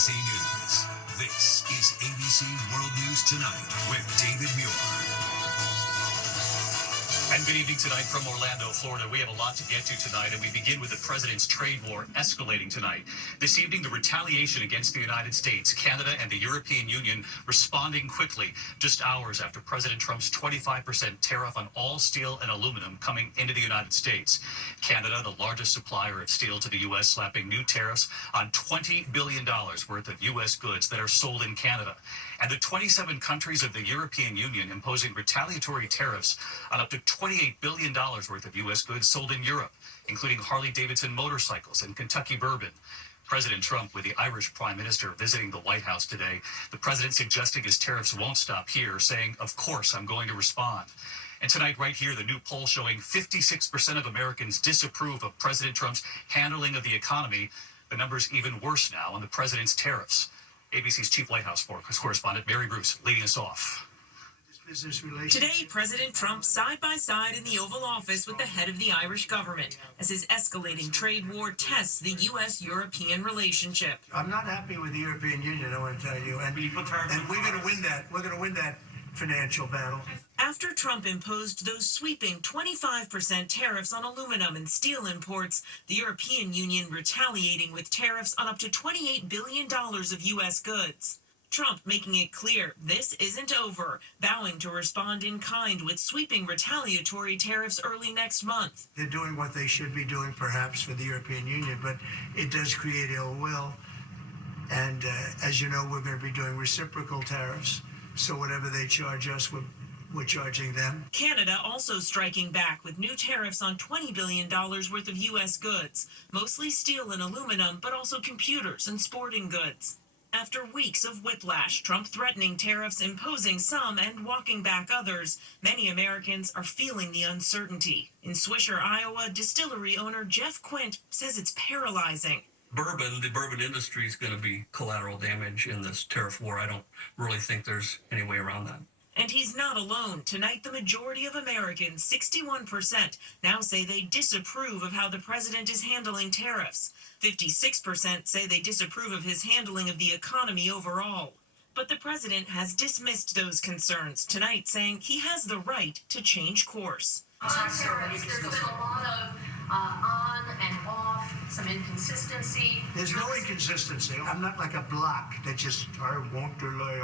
ABC News. This is ABC World News Tonight with David Muir. And good evening tonight from Orlando, Florida. We have a lot to get to tonight, and we begin with the president's trade war escalating tonight. This evening, the retaliation against the United States, Canada, and the European Union responding quickly, just hours after President Trump's 25% tariff on all steel and aluminum coming into the United States. Canada, the largest supplier of steel to the U.S., slapping new tariffs on $20 billion worth of U.S. goods that are sold in Canada. And the 27 countries of the European Union imposing retaliatory tariffs on up to $28 billion worth of U.S. goods sold in Europe, including Harley-Davidson motorcycles and Kentucky bourbon. President Trump with the Irish Prime Minister visiting the White House today. The president suggesting his tariffs won't stop here, saying, of course, I'm going to respond. And tonight, right here, the new poll showing 56% of Americans disapprove of President Trump's handling of the economy. The number's even worse now on the president's tariffs. ABC's chief White House correspondent Mary Bruce leading us off. Today, President Trump side by side in the Oval Office with the head of the Irish government as his escalating trade war tests the U.S.-European relationship. I'm not happy with the European Union, I want to tell you, and we're going to win that. We're going to win that financial battle. After Trump imposed those sweeping 25% tariffs on aluminum and steel imports, the European Union retaliating with tariffs on up to $28 billion of U.S. goods. Trump making it clear this isn't over, vowing to respond in kind with sweeping retaliatory tariffs early next month. They're doing what they should be doing, perhaps, for the European Union, but it does create ill will. And as you know, we're going to be doing reciprocal tariffs, so whatever they charge us, we're charging them. Canada also striking back with new tariffs on $20 billion worth of U.S. goods, mostly steel and aluminum, but also computers and sporting goods. After weeks of whiplash, Trump threatening tariffs, imposing some, and walking back others, many Americans are feeling the uncertainty. In Swisher, Iowa, distillery owner Jeff Quint says it's paralyzing. The bourbon industry is going to be collateral damage in this tariff war. I don't really think there's any way around that. And he's not alone. Tonight, the majority of Americans, 61%, now say they disapprove of how the president is handling tariffs. 56% say they disapprove of his handling of the economy overall. But the president has dismissed those concerns tonight, saying he has the right to change course. On tariffs, there's been a lot of on and off, some inconsistency. There's no inconsistency. I'm not like a block that just, I won't delay.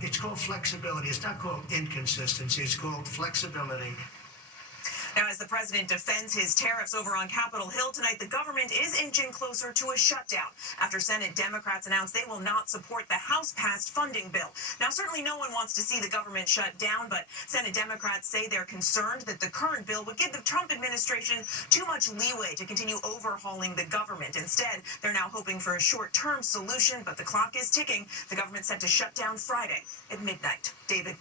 It's called flexibility. It's not called inconsistency. It's called flexibility. Now, as the president defends his tariffs over on Capitol Hill tonight, the government is inching closer to a shutdown after Senate Democrats announced they will not support the House-passed funding bill. Now, certainly no one wants to see the government shut down, but Senate Democrats say they're concerned that the current bill would give the Trump administration too much leeway to continue overhauling the government. Instead, they're now hoping for a short-term solution, but the clock is ticking. The government set to shut down Friday at midnight. David.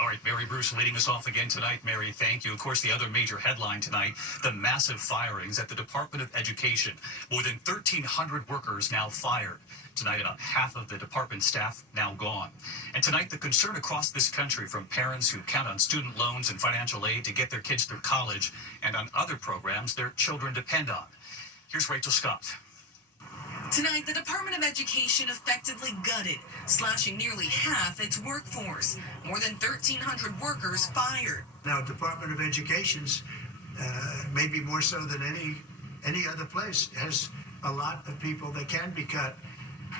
All right, Mary Bruce leading us off again tonight. Mary, thank you. Of course, the other major headline tonight, the massive firings at the Department of Education. More than 1,300 workers now fired. Tonight, about half of the department staff now gone. And tonight, the concern across this country from parents who count on student loans and financial aid to get their kids through college and on other programs their children depend on. Here's Rachel Scott. Tonight, the Department of Education effectively gutted, slashing nearly half its workforce. More than 1,300 workers fired. Now, Department of Education's, maybe more so than any other place, has a lot of people that can be cut.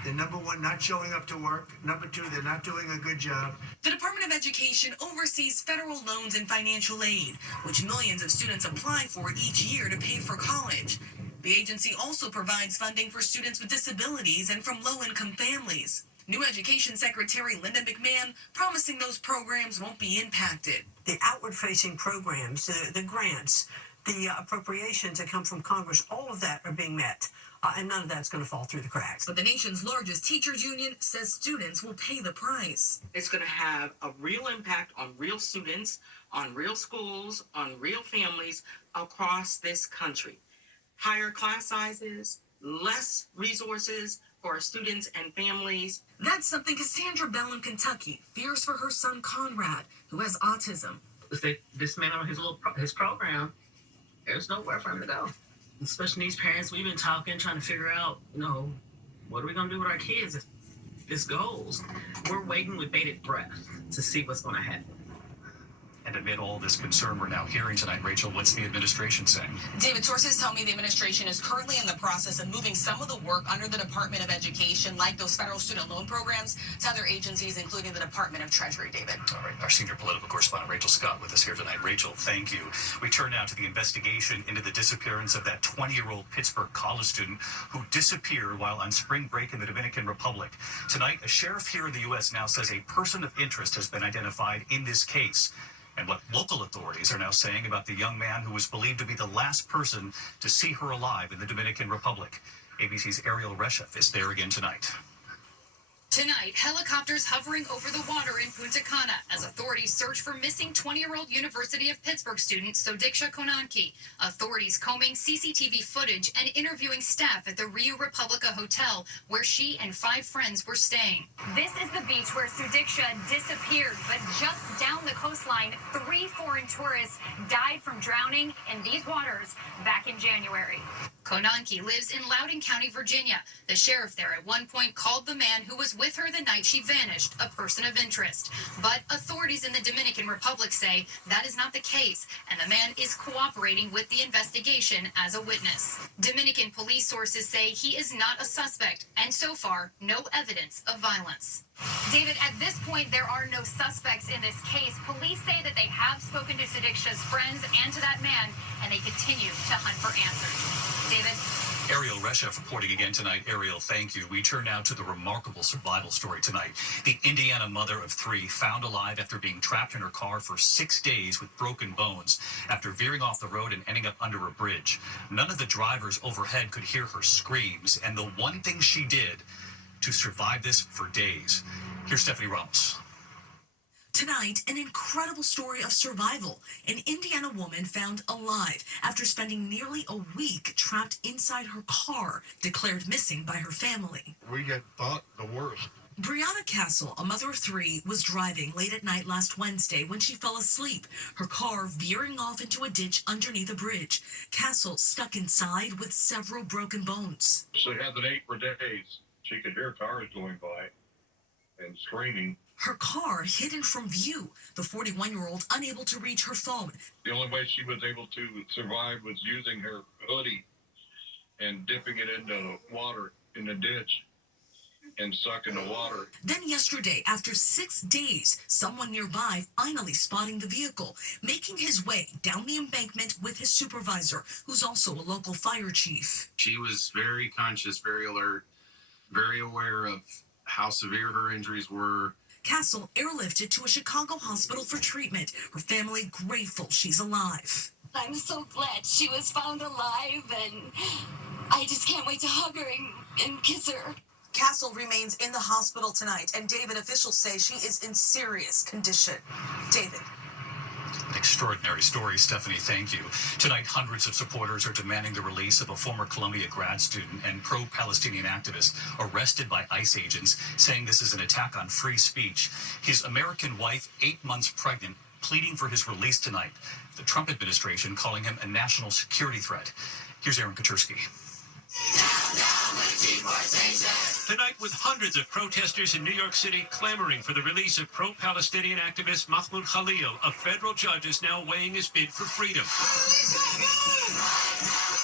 They're, number one, not showing up to work. Number two, they're not doing a good job. The Department of Education oversees federal loans and financial aid, which millions of students apply for each year to pay for college. The agency also provides funding for students with disabilities and from low-income families. New Education Secretary Linda McMahon promising those programs won't be impacted. The outward-facing programs, the grants, the appropriations that come from Congress, all of that are being met. And none of that's going to fall through the cracks. But the nation's largest teachers union says students will pay the price. It's going to have a real impact on real students, on real schools, on real families across this country. Higher class sizes, less resources for our students and families. That's something Cassandra Bell in Kentucky fears for her son Conrad, who has autism. If they dismantle his program, there's nowhere for him to go. Especially these parents, we've been talking, trying to figure out, what are we gonna do with our kids if this goes? We're waiting with bated breath to see what's gonna happen. And amid all this concern we're now hearing tonight, Rachel, what's the administration saying? David, sources tell me the administration is currently in the process of moving some of the work under the Department of Education, like those federal student loan programs, to other agencies, including the Department of Treasury, David. All right, our senior political correspondent, Rachel Scott, with us here tonight. Rachel, thank you. We turn now to the investigation into the disappearance of that 20-year-old Pittsburgh college student who disappeared while on spring break in the Dominican Republic. Tonight, a sheriff here in the U.S. now says a person of interest has been identified in this case. And what local authorities are now saying about the young man who was believed to be the last person to see her alive in the Dominican Republic. ABC's Ariel Reshef is there again tonight. Tonight, helicopters hovering over the water in Punta Cana as authorities search for missing 20-year-old University of Pittsburgh student Sodiksha Konanki. Authorities combing CCTV footage and interviewing staff at the Rio Republica Hotel where she and 5 friends were staying. This is the beach where Sodiksha disappeared, but just down the coastline, 3 foreign tourists died from drowning in these waters back in January. Konanki lives in Loudoun County, Virginia. The sheriff there at one point called the man who was with her the night she vanished a person of interest. But authorities in the Dominican Republic say that is not the case, and the man is cooperating with the investigation as a witness. Dominican police sources say he is not a suspect, and so far, no evidence of violence. David, at this point, there are no suspects in this case. Police say that they have spoken to Sodiksha's friends and to that man, and they continue to hunt for answers. David? Ariel Reshef reporting again tonight. Ariel, thank you. We turn now to the remarkable survival story tonight. The Indiana mother of 3 found alive after being trapped in her car for 6 days with broken bones after veering off the road and ending up under a bridge. None of the drivers overhead could hear her screams, and the one thing she did to survive this for days. Here's Stephanie Ramos. Tonight, an incredible story of survival. An Indiana woman found alive after spending nearly a week trapped inside her car, declared missing by her family. We get thought the worst. Brianna Castle, a mother of 3, was driving late at night last Wednesday when she fell asleep, her car veering off into a ditch underneath a bridge. Castle stuck inside with several broken bones. She hasn't ate for days. She could hear cars going by and screaming. Her car hidden from view, the 41-year-old unable to reach her phone. The only way she was able to survive was using her hoodie and dipping it into the water in the ditch and sucking the water. Then yesterday, after 6 days, someone nearby finally spotting the vehicle, making his way down the embankment with his supervisor, who's also a local fire chief. She was very conscious, very alert, very aware of how severe her injuries were. Castle airlifted to a Chicago hospital for treatment. Her family grateful she's alive. I'm so glad she was found alive, and I just can't wait to hug her and kiss her. Castle remains in the hospital tonight, and David, officials say she is in serious condition. David. An extraordinary story, Stephanie. Thank you. Tonight, hundreds of supporters are demanding the release of a former Columbia grad student and pro-Palestinian activist arrested by ICE agents, saying this is an attack on free speech. His American wife, 8 months pregnant, pleading for his release tonight. The Trump administration calling him a national security threat. Here's Aaron Kaczynski. Tonight, with hundreds of protesters in New York City clamoring for the release of pro-Palestinian activist Mahmoud Khalil, a federal judge is now weighing his bid for freedom.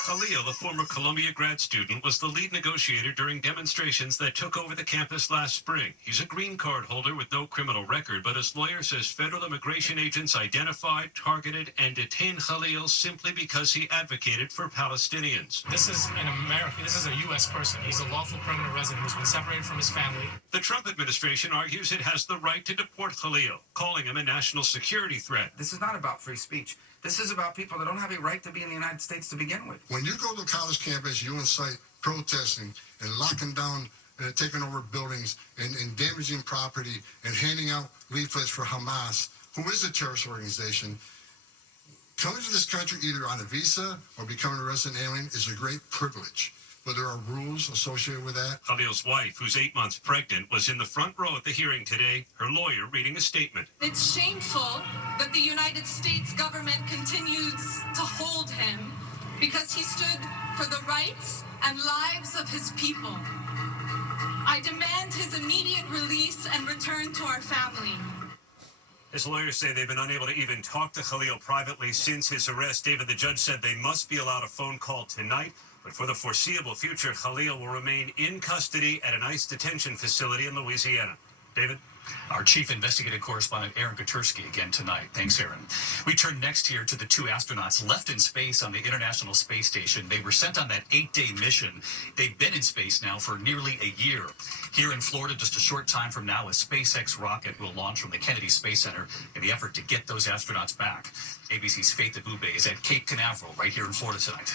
Khalil, a former Columbia grad student, was the lead negotiator during demonstrations that took over the campus last spring. He's a green card holder with no criminal record, but his lawyer says federal immigration agents identified, targeted, and detained Khalil simply because he advocated for Palestinians. This is an American, this is a U.S. person. He's a lawful permanent resident who's been separated from his family. The Trump administration argues it has the right to deport Khalil, calling him a national security threat. This is not about free speech. This is about people that don't have a right to be in the United States to begin with. When you go to a college campus, you incite protesting and locking down and taking over buildings and damaging property and handing out leaflets for Hamas, who is a terrorist organization. Coming to this country either on a visa or becoming a resident alien is a great privilege. But there are rules associated with that. Khalil's wife, who's 8 months pregnant, was in the front row at the hearing today, her lawyer reading a statement. It's shameful that the United States government continues to hold him because he stood for the rights and lives of his people. I demand his immediate release and return to our family. His lawyers say they've been unable to even talk to Khalil privately since his arrest. David, the judge said they must be allowed a phone call tonight, but for the foreseeable future, Khalil will remain in custody at an ICE detention facility in Louisiana. David? Our chief investigative correspondent, Aaron Katersky, again tonight. Thanks, Aaron. We turn next here to the two astronauts left in space on the International Space Station. They were sent on that 8-day mission. They've been in space now for nearly a year. Here in Florida, just a short time from now, a SpaceX rocket will launch from the Kennedy Space Center in the effort to get those astronauts back. ABC's Faith Abube is at Cape Canaveral, right here in Florida tonight.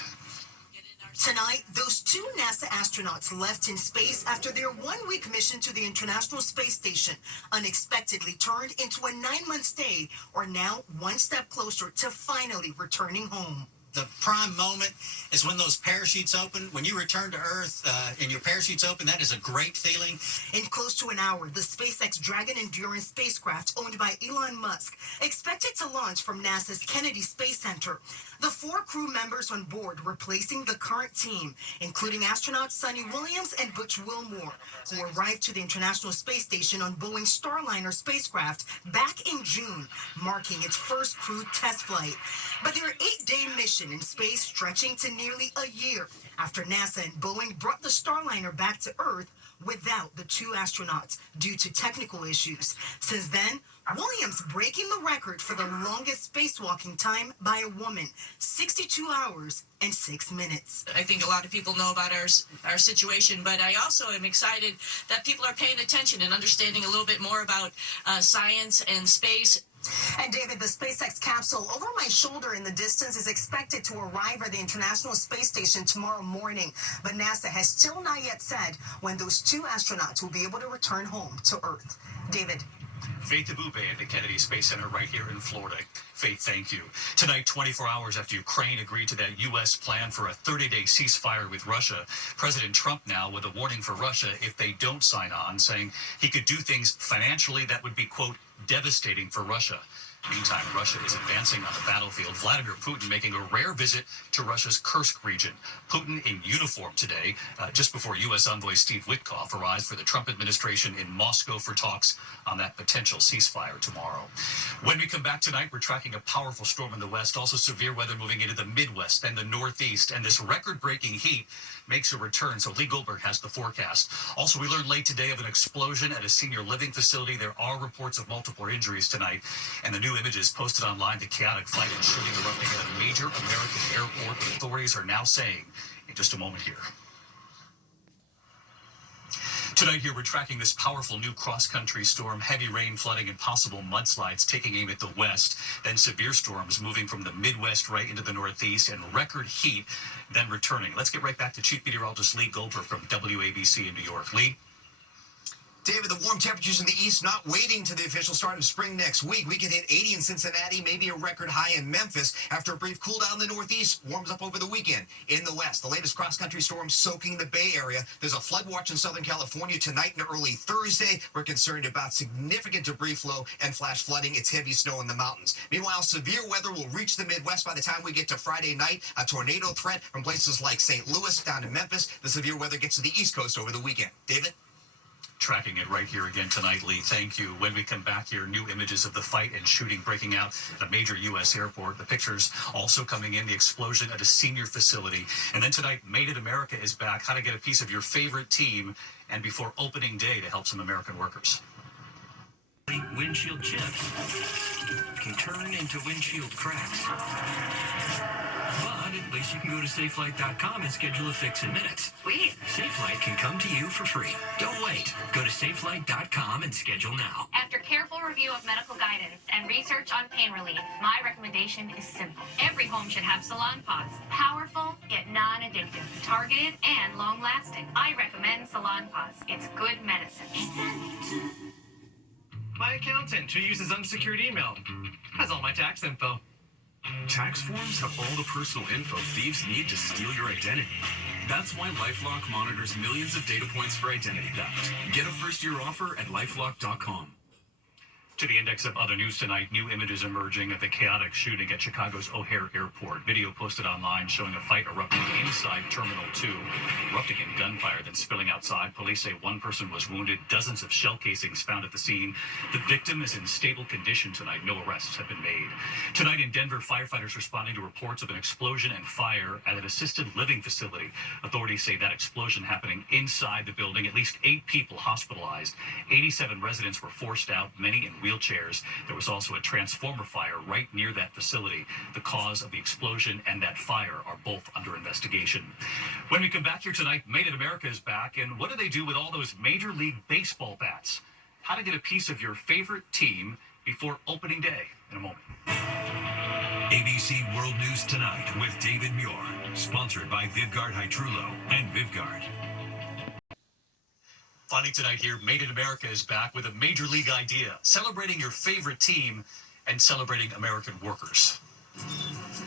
Tonight, those two NASA astronauts left in space after their one-week mission to the International Space Station unexpectedly turned into a 9-month stay, or now one step closer to finally returning home. The prime moment is when those parachutes open. When you return to Earth and your parachutes open, that is a great feeling. In close to an hour, the SpaceX Dragon Endurance spacecraft, owned by Elon Musk, expected to launch from NASA's Kennedy Space Center. The 4 crew members on board replacing the current team, including astronauts Sunny Williams and Butch Wilmore, who arrived to the International Space Station on Boeing's Starliner spacecraft back in June, marking its first crewed test flight. But their 8-day mission in space stretching to nearly a year after NASA and Boeing brought the Starliner back to Earth without the 2 astronauts due to technical issues. Since then, Williams breaking the record for the longest spacewalking time by a woman, 62 hours and 6 minutes. I think a lot of people know about our situation, but I also am excited that people are paying attention and understanding a little bit more about science and space. And David, the SpaceX capsule over my shoulder in the distance is expected to arrive at the International Space Station tomorrow morning. But NASA has still not yet said when those 2 astronauts will be able to return home to Earth. David. Faith Abube at the Kennedy Space Center right here in Florida. Faith, thank you. Tonight, 24 hours after Ukraine agreed to that U.S. plan for a 30-day ceasefire with Russia, President Trump now with a warning for Russia if they don't sign on, saying he could do things financially that would be, quote, devastating for Russia. Meantime, Russia is advancing on the battlefield. Vladimir Putin making a rare visit to Russia's Kursk region. Putin in uniform today, just before U.S. envoy Steve Witkoff arrives for the Trump administration in Moscow for talks on that potential ceasefire tomorrow. When we come back tonight, we're tracking a powerful storm in the west, also severe weather moving into the Midwest and the Northeast, and this record-breaking heat makes a return. So Lee Goldberg has the forecast. Also, we learned late today of an explosion at a senior living facility. There are reports of multiple injuries tonight, and the new images posted online, the chaotic fight and shooting erupting at a major American airport. Authorities are now saying in just a moment here. Tonight here, we're tracking this powerful new cross-country storm, heavy rain, flooding, and possible mudslides taking aim at the west. Then severe storms moving from the Midwest right into the Northeast, and record heat then returning. Let's get right back to Chief Meteorologist Lee Goldberg from WABC in New York. Lee? David, the warm temperatures in the east not waiting to the official start of spring next week. We could hit 80 in Cincinnati, maybe a record high in Memphis. After a brief cool down in the northeast, warms up over the weekend. In the west, the latest cross-country storm soaking the Bay Area. There's a flood watch in Southern California tonight and early Thursday. We're concerned about significant debris flow and flash flooding. It's heavy snow in the mountains. Meanwhile, severe weather will reach the Midwest by the time we get to Friday night. A tornado threat from places like St. Louis down to Memphis. The severe weather gets to the East Coast over the weekend. David? Tracking it right here again tonight, Lee. Thank you. When we come back here, new images of the fight and shooting breaking out at a major U.S. airport. The pictures also coming in, the explosion at a senior facility. And then tonight, Made in America is back. How to get a piece of your favorite team and before opening day to help some American workers. Windshield chips can turn into windshield cracks. But at least you can go to SafeLight.com and schedule a fix in minutes. Sweet. SafeLight can come to you for free. Don't wait. Go to SafeLight.com and schedule now. After careful review of medical guidance and research on pain relief, my recommendation is simple. Every home should have Salon Pods. Powerful, yet non-addictive. Targeted and long-lasting. I recommend Salon Pods. It's good medicine. My accountant, who uses unsecured email, has all my tax info. Tax forms have all the personal info thieves need to steal your identity. That's why LifeLock monitors millions of data points for identity theft. Get a first-year offer at LifeLock.com. To the index of other news tonight, new images emerging of the chaotic shooting at Chicago's O'Hare Airport. Video posted online showing a fight erupting inside Terminal 2, erupting in gunfire, then spilling outside. Police say one person was wounded, dozens of shell casings found at the scene. The victim is in stable condition tonight. No arrests have been made. Tonight in Denver, firefighters responding to reports of an explosion and fire at an assisted living facility. Authorities say that explosion happening inside the building. At least 8 people hospitalized. 87 residents were forced out, many in wheelchairs. There was also a transformer fire right near that facility. The cause of the explosion and that fire are both under investigation. When we come back here tonight, Made in America is back. And what do they do with all those Major League Baseball bats? How to get a piece of your favorite team before opening day in a moment. ABC World News Tonight with David Muir, sponsored by Vivgard Hytrulo and Vivgard. Finally tonight here, Made in America is back with a Major League idea, celebrating your favorite team and celebrating American workers.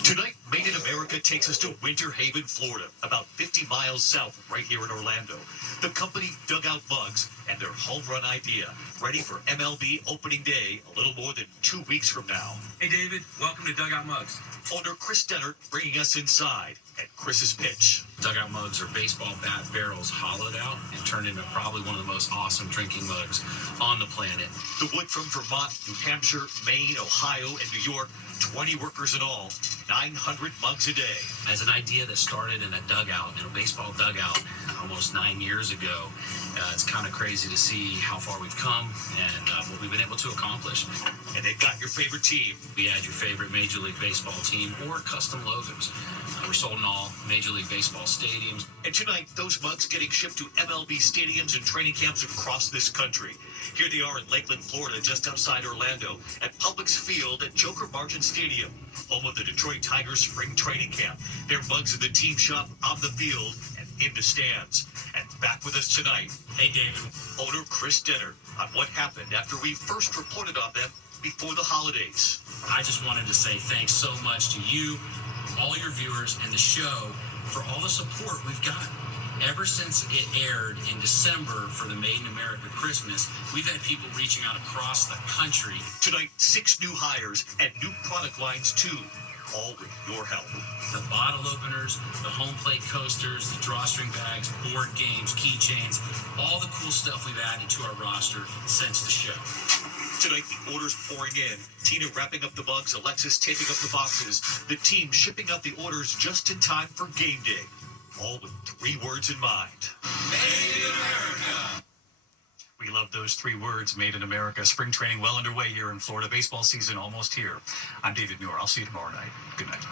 Tonight, Made in America takes us to Winter Haven, Florida, about 50 miles south right here in Orlando. The company Dugout Mugs and their home run idea, ready for MLB opening day a little more than 2 weeks from now. Hey David, welcome to Dugout Mugs. Owner Chris Dennert bringing us inside at Chris's pitch. Dugout Mugs are baseball bat barrels hollowed out and turned into probably one of the most awesome drinking mugs on the planet. The wood from Vermont, New Hampshire, Maine, Ohio, and New York, 20 workers in all, 900 mugs a day. As an idea that started in a dugout, in a baseball dugout, almost 9 years ago, it's kind of crazy to see how far we've come and what we've been able to accomplish. And they've got your favorite team. We had your favorite Major League Baseball team or custom logos. We're sold in all Major League Baseball stadiums. And tonight, those mugs getting shipped to MLB stadiums and training camps across this country. Here they are in Lakeland, Florida, just outside Orlando, at Publix Field at Joker Margin Stadium, home of the Detroit Tigers spring training camp. Their mugs in the team shop, on the field, and in the stands. And back with us tonight, hey David, owner Chris Dennert, on what happened after we first reported on them before the holidays. I just wanted to say thanks so much to you, all your viewers, and the show for all the support we've got. Ever since it aired in December for the Made in America Christmas, we've had people reaching out across the country. Tonight, 6 new hires and new product lines too, all with your help. The bottle openers, the home plate coasters, the drawstring bags, board games, keychains, all the cool stuff we've added to our roster since the show. Tonight, the orders pouring in. Tina wrapping up the mugs, Alexis taping up the boxes. The team shipping out the orders just in time for game day. All with 3 words in mind. Made in America. We love those 3 words, Made in America. Spring training well underway here in Florida. Baseball season almost here. I'm David Muir. I'll see you tomorrow night. Good night.